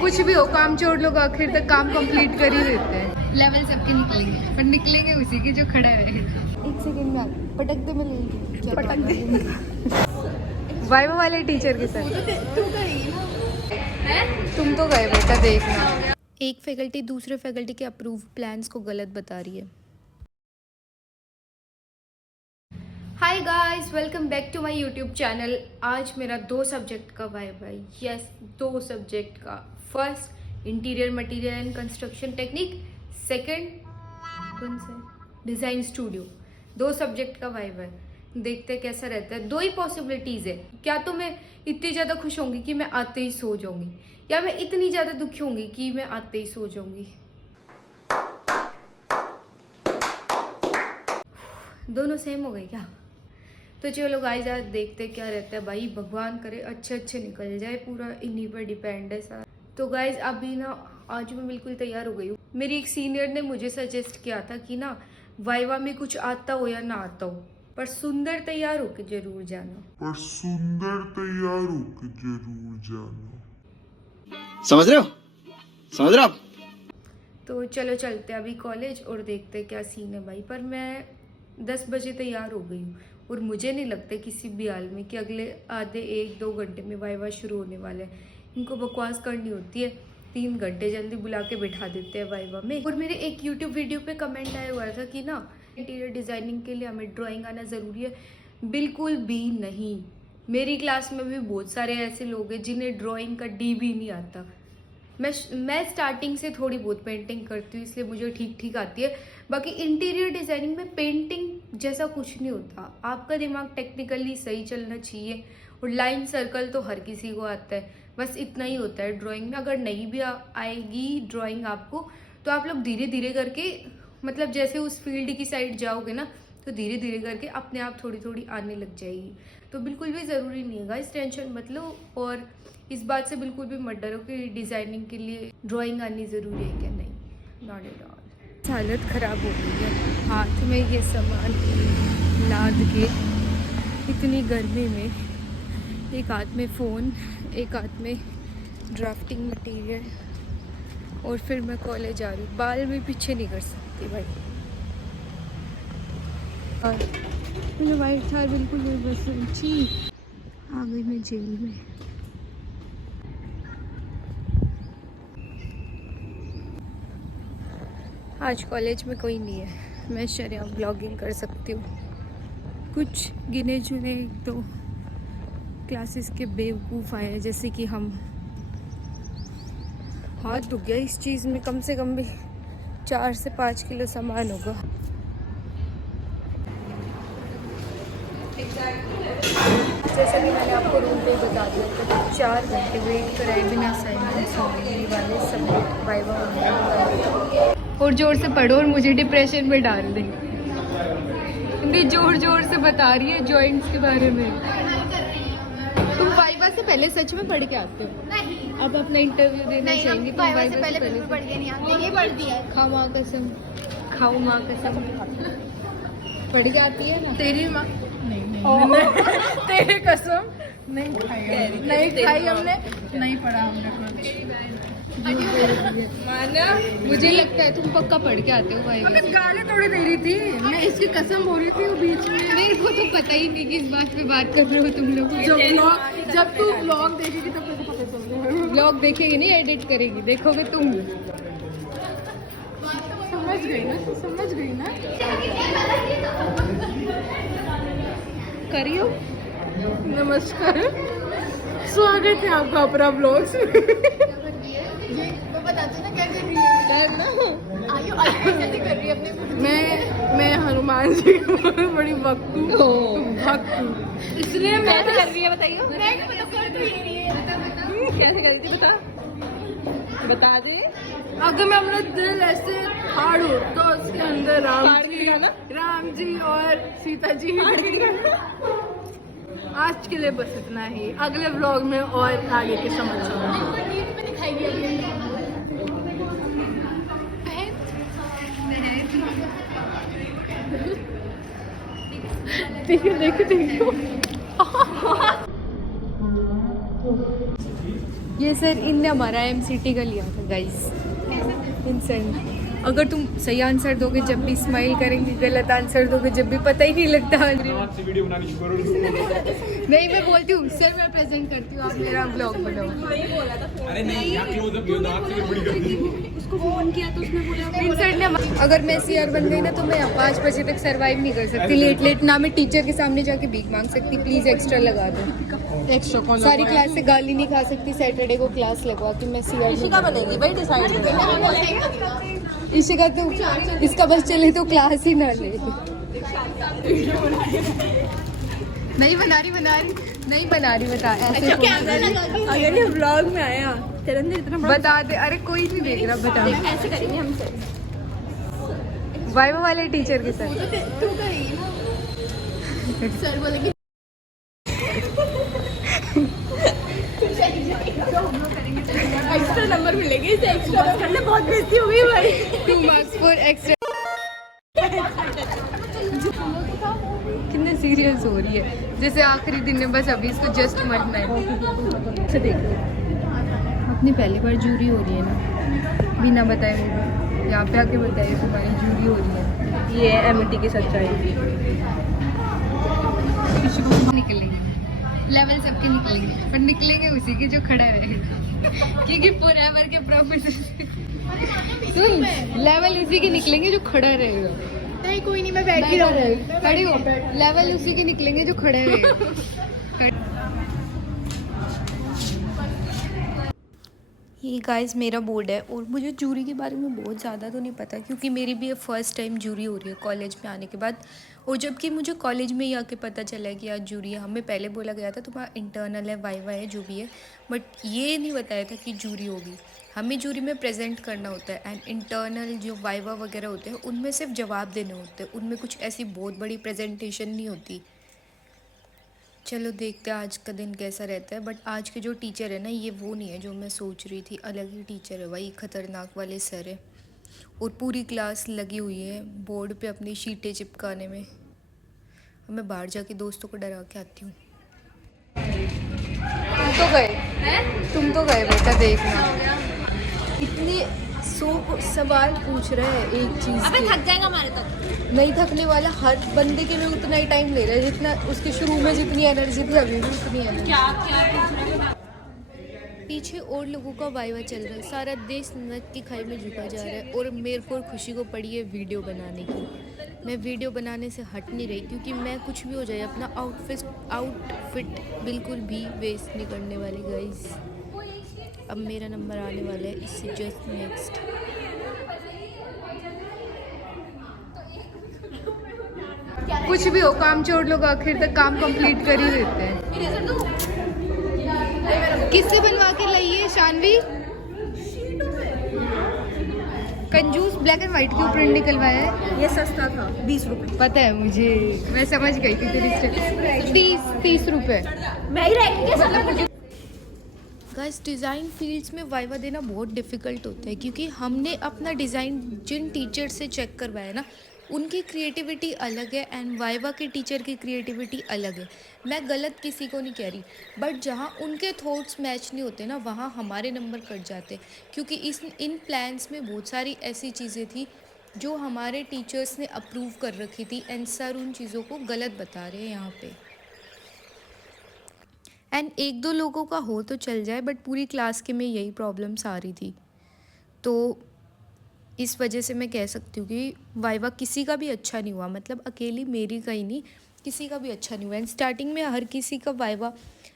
कुछ भी हो, काम चोर लोग आखिर तक काम कंप्लीट कर ही देते हैं। लेवल सबके निकलेंगे, पर निकलेंगे उसी की जो खड़ा रहेगा। एक सेकंड में पटक दे, मैं ले लूँ। पटक दे वाइवा वाले टीचर के साथ। तुम तो गए बेटा, देखना। एक फैकल्टी दूसरे फैकल्टी के अप्रूव प्लान्स को गलत बता रही है। Hi guys, welcome back to my YouTube channel. आज मेरा 2 सब्जेक्ट का वाइवा है। यस, 2 सब्जेक्ट का। First interior material and construction technique, second कौन सा, डिज़ाइन स्टूडियो। 2 सब्जेक्ट का वाइवा है। देखते कैसा रहता है। 2 ही पॉसिबिलिटीज़ है। क्या तो मैं इतनी ज़्यादा खुश होंगी कि मैं आते ही सो जाऊंगी, या मैं इतनी ज़्यादा दुखी होंगी कि मैं आते ही सो जाऊंगी। दोनों सेम हो गए क्या? तो चलो गाइस, आज देखते क्या रहता है। भाई भगवान करे अच्छे निकल जाए, पूरा इन्हीं पर डिपेंड है सारा। तो गाइस अभी ना, आज मैं बिल्कुल तैयार हो गई हूँ। मेरी एक सीनियर ने मुझे सजेस्ट किया था कि ना, वाइवा में कुछ आता हो या ना आता हो, पर सुंदर तैयार होके जरूर जाना। समझ रहे हो? समझ रहे हो आप? तो चलो चलते अभी कॉलेज और देखते क्या सीन है भाई। पर मैं 10 बजे तैयार हो गई हूँ और मुझे नहीं लगता किसी भी हाल में कि अगले आधे 1-2 घंटे में वाइवा शुरू होने वाला है। इनको बकवास करनी होती है, 3 घंटे जल्दी बुला के बैठा देते हैं वाइवा में। और मेरे एक यूट्यूब वीडियो पे कमेंट आया हुआ था कि ना, इंटीरियर डिज़ाइनिंग के लिए हमें ड्राइंग आना ज़रूरी है। बिल्कुल भी नहीं। मेरी क्लास में भी बहुत सारे ऐसे लोग हैं जिन्हें ड्राइंग का डी भी नहीं आता। मैं स्टार्टिंग से थोड़ी बहुत पेंटिंग करती हूँ, इसलिए मुझे ठीक आती है। बाकी इंटीरियर डिज़ाइनिंग में पेंटिंग जैसा कुछ नहीं होता। आपका दिमाग टेक्निकली सही चलना चाहिए, और लाइन सर्कल तो हर किसी को आता है। बस इतना ही होता है ड्राइंग में। अगर नहीं भी आएगी ड्राइंग आपको, तो आप लोग धीरे धीरे करके, मतलब जैसे उस फील्ड की साइड जाओगे ना, तो धीरे धीरे करके अपने आप थोड़ी आने लग जाएगी। तो बिल्कुल भी ज़रूरी नहीं है गाइस, टेंशन मत लो। और इस बात से बिल्कुल भी मत डरो कि डिज़ाइनिंग के लिए ड्राइंग आनी ज़रूरी है क्या, नहीं, नॉट एट ऑल। हालत ख़राब हो गई है। हाथ में ये सामान लाद के इतनी गर्मी में, एक हाथ में फ़ोन, एक हाथ में ड्राफ्टिंग मटेरियल, और फिर मैं कॉलेज आ रही हूँ। बाल भी पीछे नहीं कर सकती भाई। और मैंने वाइट थार बिल्कुल नहीं पसंद थी। आ गई मैं जेल में। आज कॉलेज में कोई नहीं है, मैं शर्म ब्लॉगिंग कर सकती हूँ। कुछ गिने चुने 1-2 क्लासेस के बेवकूफ़ आए हैं, जैसे कि हम। हाथ दुख गया इस चीज़ में, कम से कम भी 4 से 5 किलो सामान होगा। जैसे कि मैंने आपको रूम पे बता दिया था, 4 घंटे वेट कराए बिना असाइनमेंट्स होने वाले, सबमिट वाइवा होने वाले। और जोर से पढ़ो और मुझे डिप्रेशन में डाल दे। हिंदी जोर से बता रही है जॉइंट्स के बारे में। तुम वाइवा से पहले सच में पढ़ के आते हो? नहीं। अब अपना इंटरव्यू देना चाहेंगे? वाइवा से पहले पढ़ के नहीं आते, ये पढ़ दिया है। खाओ माँ कसम, खाओ माँ कसम। पढ़ के आती है ना तेरी माँ? नहीं तेरे कसम नहीं खाई हमने, नहीं पढ़ा हमने कुछ। माना, मुझे लगता है तुम पक्का पढ़ के आते हो भाई। मैं गाली थोड़ी दे रही थी, मैं इसकी कसम बोल रही थी वो बीच में। मेरे को तो पता ही नहीं किस बात पे बात कर रहे हो तुम लोग। जब तू व्लॉग देखेगी तब तुझे पता चलेगा। व्लॉग देखेगी नहीं, एडिट करेगी, देखोगे तुम। समझ गई ना करियो। नमस्कार, स्वागत है आपका अपना ब्लॉग। बताते ना क्या कर रही है। आयु कैसे कर रही है अपने। मैं हनुमान जी बड़ी भक्तू, इसलिए मैं कर रही है। बताइए कैसे कर रही थी, बता दे। अगर मैं अपना दिल ऐसे फाड़ू तो उसके अंदर राम जी और सीता जी। आज के लिए बस इतना ही, अगले व्लॉग में और आगे के समाचार। देखो ये सर इनने हमारा MCT का लिया था गाइस। इन सर ने, अगर तुम सही आंसर दोगे जब भी स्माइल करेंगे, गलत आंसर दोगे जब भी पता ही नहीं लगता। वीडियो बनानी शुरू करो। नहीं, मैं बोलती हूँ सर मैं प्रेजेंट करती हूँ, आप मेरा ब्लॉग बनाओ। अरे नहीं यार, क्लोज अप लो, दांत से बड़ी कर दी। उसको फोन किया तो उसने बोला इन सर ने, अगर मैं CR बन गई ना तो मैं 5 बजे तक सरवाइव नहीं कर सकती लेट ना मैं टीचर के सामने जाके भीख मांग सकती, प्लीज एक्स्ट्रा लगा दो। एक्स्ट्रा कौन सारी क्लास से गाली नहीं खा सकती, सैटरडे को क्लास लगवा कि मैं CR इशिका बनेगी भाई, डिसाइड। इशिका तो इसका बस चले तो क्लास ही ना ले। नहीं बना रही बता ऐसे कैमरा लगा के अगर ये व्लॉग में आया तेरे अंदर इतना बड़ा बता दे। अरे कोई नहीं देख रहा, बता। ऐसे करेंगे हम सर। वाइवा वाले टीचर के साथ तू करेगी ना, सर बोलेंगे एक्स्ट्रा नंबर मिलेंगे इसे, एक्स्ट्रा करने बहुत बेइज्जती हो गई भाई। 2 मार्क्स फॉर एक्स्ट्रा। कितने सीरियस हो रही है, जैसे आखिरी दिन में बस अभी इसको जस्ट मरना है। अच्छा देख लो, अपनी पहली बार जूरी हो रही है ना, बिना बताए मुझे यहाँ पे आके बताइए तुम्हारी जूरी हो रही है। ये MT की सच्चाई। निकलेंगे लेवल सबके निकलेंगे, पर निकलेंगे उसी के जो खड़ा रहेगा, क्योंकि फॉरएवर के प्रोफेसर सुन, लेवल उसी के निकलेंगे जो खड़ा रहेगा। नहीं कोई नहीं, मैं बैठ ही रहूंगी। खड़ी हो, लेवल उसी के निकलेंगे जो खड़े रहेगा। ये गाइस मेरा बोर्ड है और मुझे जूरी के बारे में बहुत ज़्यादा तो नहीं पता, क्योंकि मेरी भी फर्स्ट टाइम जूरी हो रही है कॉलेज में आने के बाद। और जबकि मुझे कॉलेज में ही आके पता चला है कि आज जूरी है। हमें पहले बोला गया था तुम्हारा इंटरनल है, वाइवा है, जो भी है, बट ये नहीं बताया था कि जूरी होगी। हमें जूरी में प्रेजेंट करना होता है, एंड इंटरनल जो वाइवा वगैरह होते हैं उनमें सिर्फ जवाब देने होते हैं, उनमें कुछ ऐसी बहुत बड़ी प्रेजेंटेशन नहीं होती। चलो देखते हैं आज का दिन कैसा रहता है। बट आज के जो टीचर है ना, ये वो नहीं है जो मैं सोच रही थी, अलग ही टीचर है भाई, खतरनाक वाले सर है। और पूरी क्लास लगी हुई है बोर्ड पे अपनी शीटें चिपकाने में। अब मैं बाहर जाके दोस्तों को डरा के आती हूँ। तुम तो गए बेटा, देखना इतनी 100 सवाल पूछ रहे हैं एक चीज़ अबे के। थक जाएगा हमारे तक। नहीं थकने वाला, हर बंदे के लिए उतना ही टाइम ले रहा है जितना उसके शुरू में जितनी एनर्जी थी अभी भी उतनी एनर्जी। क्या क्या पूछ रहे हैं? पीछे और लोगों का वाइवा चल रहा है, सारा देश नरक की खाई में झुका जा रहा है, और मेरे को खुशी को पड़ी है वीडियो बनाने की। मैं वीडियो बनाने से हट नहीं रही, क्योंकि मैं कुछ भी हो जाए अपना आउटफिट बिल्कुल भी वेस्ट नहीं करने वाली गाइस। अब मेरा नंबर आने वाला है, इससे जस्ट नेक्स्ट। कुछ भी हो, काम छोड़ लोग आखिर तक काम कंप्लीट कर ही देते हैं। किससे बनवा के लाइए शानवी? कंजूस, ब्लैक एंड व्हाइट क्यों प्रिंट निकलवाया है? ये सस्ता था, 20 रुपए। पता है मुझे, मैं समझ गई थी तेरी स्टेप। 30 रुपए। मैं ही रहेंगे। गाइस डिज़ाइन फील्ड्स में वाइवा देना बहुत डिफ़िकल्ट होता है, क्योंकि हमने अपना डिज़ाइन जिन टीचर से चेक करवाया ना, उनकी क्रिएटिविटी अलग है एंड वाइवा के टीचर की क्रिएटिविटी अलग है। मैं गलत किसी को नहीं कह रही, बट जहाँ उनके थॉट्स मैच नहीं होते ना, वहाँ हमारे नंबर कट जाते, क्योंकि इन प्लान्स में बहुत सारी ऐसी चीज़ें थी जो हमारे टीचर्स ने अप्रूव कर रखी थी, एंड सर उन चीज़ों को गलत बता रहे हैं यहाँ पे। एंड 1-2 लोगों का हो तो चल जाए, बट पूरी क्लास के में यही प्रॉब्लम्स आ रही थी। तो इस वजह से मैं कह सकती हूँ कि वाइवा किसी का भी अच्छा नहीं हुआ, मतलब अकेली मेरी का ही नहीं, किसी का भी अच्छा नहीं हुआ। एंड स्टार्टिंग में हर किसी का वाइवा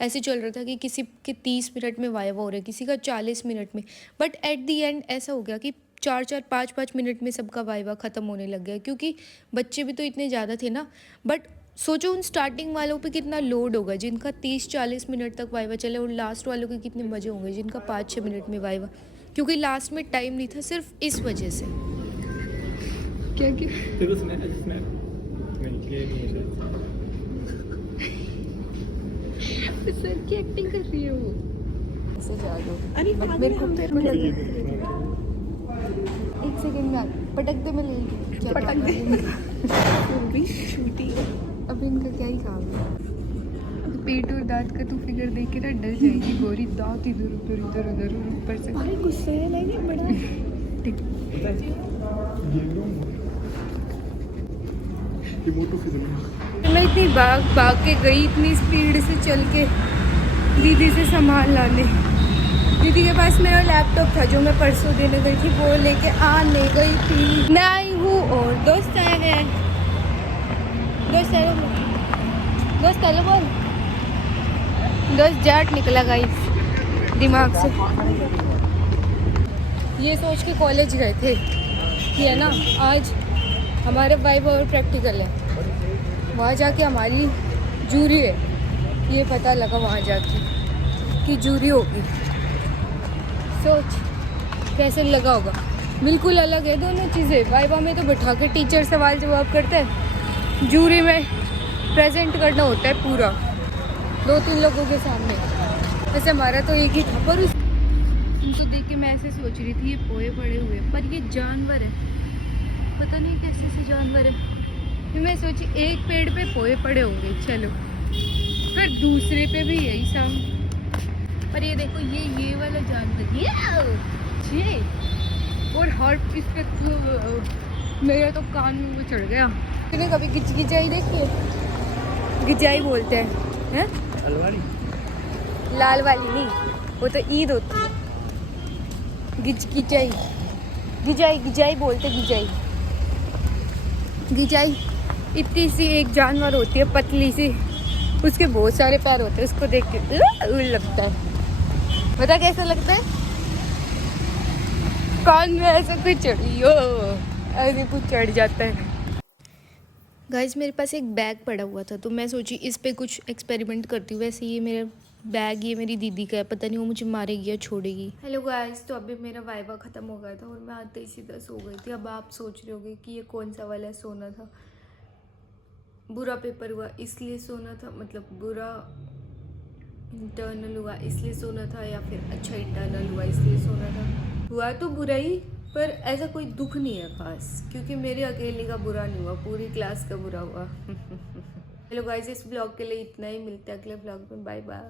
ऐसे चल रहा था कि किसी के 30 मिनट में वाइवा हो रहा है, किसी का 40 मिनट में, बट एट दी एंड ऐसा हो गया कि 4-4, 5-5 मिनट में सबका वाइवा ख़त्म होने लग गया, क्योंकि बच्चे भी तो इतने ज़्यादा थे ना। बट सोचो उन स्टार्टिंग वालों पे कितना लोड होगा जिनका 30-40 मिनट तक वाइवा चले, और लास्ट वालों के कितने मज़े होंगे जिनका 5-6 मिनट में वाइवा, क्योंकि लास्ट में टाइम नहीं था, सिर्फ इस वजह से। क्या तेरे को स्नैप नहीं ये नहीं है सर की एक्टिंग कर रही है वो। ऐसे जा दो। अरे मेरे को एक सेकंड में पटक दे, मैं ले लूँ। पटक दे। छोटी अब इनका क्या ही काम है। पेट और दांत का तू फिगर देख के ना डर जाएगी गोरी। दांत इधर उधर इधर उधर और ऊपर से। अरे गुस्से लगे बड़ा। मैं इतनी भाग के गई, इतनी स्पीड से चल के दीदी से सामान लाने। दीदी के पास मेरा लैपटॉप था जो मैं परसों देने गई थी, वो लेके आने गई थी। मैं आई हूँ और दोस्त आए हैं। दोस्त हेलो बोल। दोस्त जाट निकला गाइस दिमाग से। ये सोच के कॉलेज गए थे कि है ना आज हमारे वाइवा और प्रैक्टिकल है, वहाँ जाके हमारी जूरी है। ये पता लगा वहाँ जाके कि जूरी होगी। सोच कैसे लगा होगा। बिल्कुल अलग है दोनों चीज़ें। वाइवा में तो बैठा के टीचर सवाल जवाब करता है, जूरी में प्रेजेंट करना होता है पूरा 2-3 लोगों के सामने। वैसे हमारा तो एक ही था, पर उनको देख के मैं ऐसे सोच रही थी ये पोए पड़े हुए, पर ये जानवर है, पता नहीं कैसे से जानवर है। फिर मैं सोची एक पेड़ पे पोए पड़े होंगे, चलो फिर दूसरे पे भी यही साउंड। पर ये देखो ये वाला जानवर ये और हार्ट इस पे मेरा तो कान में वो चढ़ गया। तूने कभी गिचाई देखी है? गिचाई बोलते हैं लाल वाली नहीं, वो तो ईद होती है। गिचाई बोलते। गिचाई इतनी सी एक जानवर होती है, पतली सी, उसके बहुत सारे पैर होते हैं। उसको देख के लगता है, पता कैसा लगता है? कान में ऐसा कुछ चढ़ियो, ऐसे कुछ चढ़ जाता है। गाइस मेरे पास एक बैग पड़ा हुआ था, तो मैं सोची इस पे कुछ एक्सपेरिमेंट करती हूँ। वैसे ये मेरा बैग, ये मेरी दीदी का है, पता नहीं वो मुझे मारेगी या छोड़ेगी। हेलो गाइस, तो अभी मेरा वाइवा ख़त्म हो गया था और मैं आते ही सीधा सो गई थी। अब आप सोच रहे होगे कि ये कौन सा वाला सोना था। बुरा पेपर हुआ इसलिए सोना था, मतलब बुरा इंटरनल हुआ इसलिए सोना था, या फिर अच्छा इंटरनल हुआ इसलिए सोना था। हुआ तो बुरा ही, पर ऐसा कोई दुख नहीं है खास, क्योंकि मेरे अकेले का बुरा नहीं हुआ, पूरी क्लास का बुरा हुआ। हेलो गाइस, इस ब्लॉग के लिए इतना ही। मिलते हैं अगले ब्लॉग में। Bye bye.